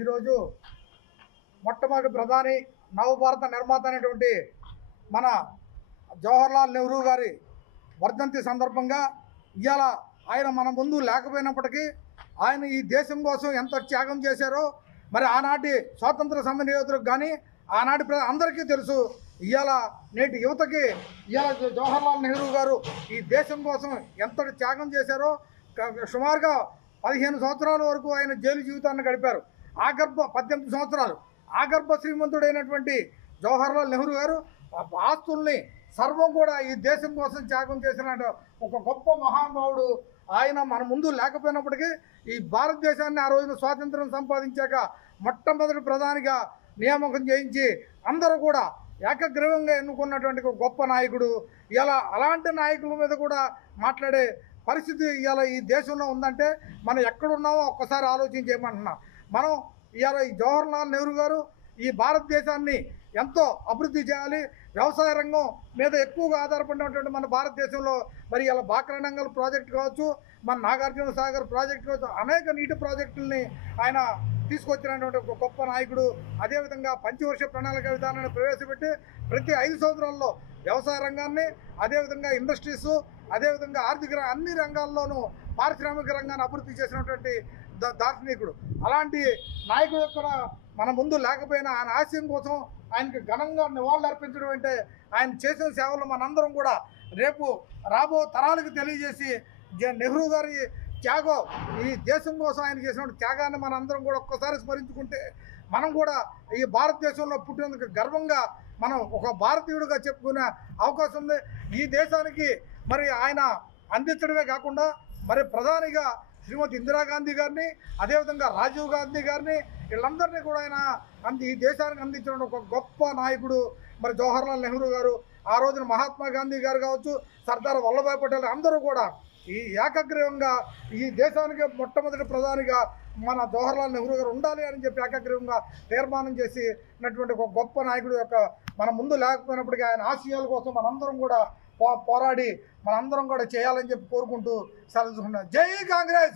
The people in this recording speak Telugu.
ఈరోజు మొట్టమొదటి ప్రధాని నవభారత నిర్మాత అయినటువంటి మన జవహర్లాల్ నెహ్రూ గారి వర్ధంతి సందర్భంగా ఇవాళ ఆయన మన ముందు లేకపోయినప్పటికీ ఆయన ఈ దేశం కోసం ఎంత త్యాగం చేశారో మరి ఆనాటి స్వాతంత్ర సమరయోధులకు కానీ ఆనాటి అందరికీ తెలుసు. ఇవాళ నేటి యువతకి ఇవాళ జవహర్లాల్ నెహ్రూ గారు ఈ దేశం కోసం ఎంత త్యాగం చేశారో సుమారుగా 15 సంవత్సరాల వరకు ఆయన జైలు జీవితాన్ని గడిపారు. 18 సంవత్సరాలు ఆగర్భ శ్రీమంతుడైనటువంటి జవహర్లాల్ నెహ్రూ గారు ఆస్తుల్ని సర్వం కూడా ఈ దేశం కోసం త్యాగం చేసిన ఒక గొప్ప మహానుభావుడు. ఆయన మన ముందు లేకపోయినప్పటికీ ఈ భారతదేశాన్ని ఆ రోజున స్వాతంత్రం సంపాదించాక మొట్టమొదటి ప్రధానిగా నియామకం చేయించి అందరూ కూడా ఏకగ్రీవంగా ఎన్నుకున్నటువంటి ఒక గొప్ప నాయకుడు. ఇలా అలాంటి నాయకుల మీద కూడా మాట్లాడే పరిస్థితి ఇవాళ ఈ దేశంలో ఉందంటే మనం ఎక్కడున్నామో ఒక్కసారి ఆలోచించేయమంటున్నా. మనం ఇవాళ ఈ జవహర్లాల్ నెహ్రూ గారు ఈ భారతదేశాన్ని ఎంతో అభివృద్ధి చేయాలి, వ్యవసాయ రంగం మీద ఎక్కువగా ఆధారపడినటువంటి మన భారతదేశంలో మరి ఇలా బాక్రానంగల్ ప్రాజెక్టు కావచ్చు, మన నాగార్జున సాగర్ ప్రాజెక్టు కావచ్చు, అనేక నీటి ప్రాజెక్టుల్ని ఆయన తీసుకొచ్చినటువంటి ఒక గొప్ప నాయకుడు. అదేవిధంగా పంచవర్ష ప్రణాళిక విధానాన్ని ప్రవేశపెట్టి ప్రతి 5 సంవత్సరాల్లో వ్యవసాయ రంగాన్ని, అదేవిధంగా ఇండస్ట్రీస్, అదేవిధంగా ఆర్థిక అన్ని రంగాల్లోనూ పారిశ్రామిక రంగాన్ని అభివృద్ధి చేసినటువంటి దార్శనికుడు. అలాంటి నాయకుడు యొక్క మన ముందు లేకపోయినా ఆయన ఆశయం కోసం ఆయనకి ఘనంగా నివాళులు అర్పించడం అంటే ఆయన చేసిన సేవలు మనందరం కూడా రేపు రాబో తరాలకు తెలియజేసి నెహ్రూ గారి త్యాగం ఈ దేశం కోసం ఆయన చేసిన త్యాగాన్ని మనందరం కూడా ఒక్కసారి స్మరించుకుంటే మనం కూడా ఈ భారతదేశంలో పుట్టినందుకు గర్వంగా మనం ఒక భారతీయుడిగా చెప్పుకునే అవకాశం ఉంది. ఈ దేశానికి మరి ఆయన అందించడమే కాకుండా మరి ప్రధానిగా శ్రీమతి ఇందిరాగాంధీ గారిని, అదేవిధంగా రాజీవ్ గాంధీ గారిని, వీళ్ళందరినీ కూడా ఆయన ఈ దేశానికి అందించిన ఒక గొప్ప నాయకుడు మరి జవహర్లాల్ నెహ్రూ గారు. ఆ రోజున మహాత్మా గాంధీ గారు కావచ్చు, సర్దార్ వల్లభాయ్ పటేల్ అందరూ కూడా ఈ ఏకగ్రీవంగా ఈ దేశానికి మొట్టమొదటి ప్రధానిగా మన జవహర్లాల్ నెహ్రూ గారు ఉండాలి అని చెప్పి ఏకగ్రీవంగా తీర్మానం చేసినటువంటి ఒక గొప్ప నాయకుడు యొక్క మన ముందు లేకపోయినప్పటికీ ఆయన ఆశయాల కోసం మనందరం కూడా పోరాడి మనందరం కూడా చేయాలని చెప్పి కోరుకుంటూ సెలవు. జై కాంగ్రెస్.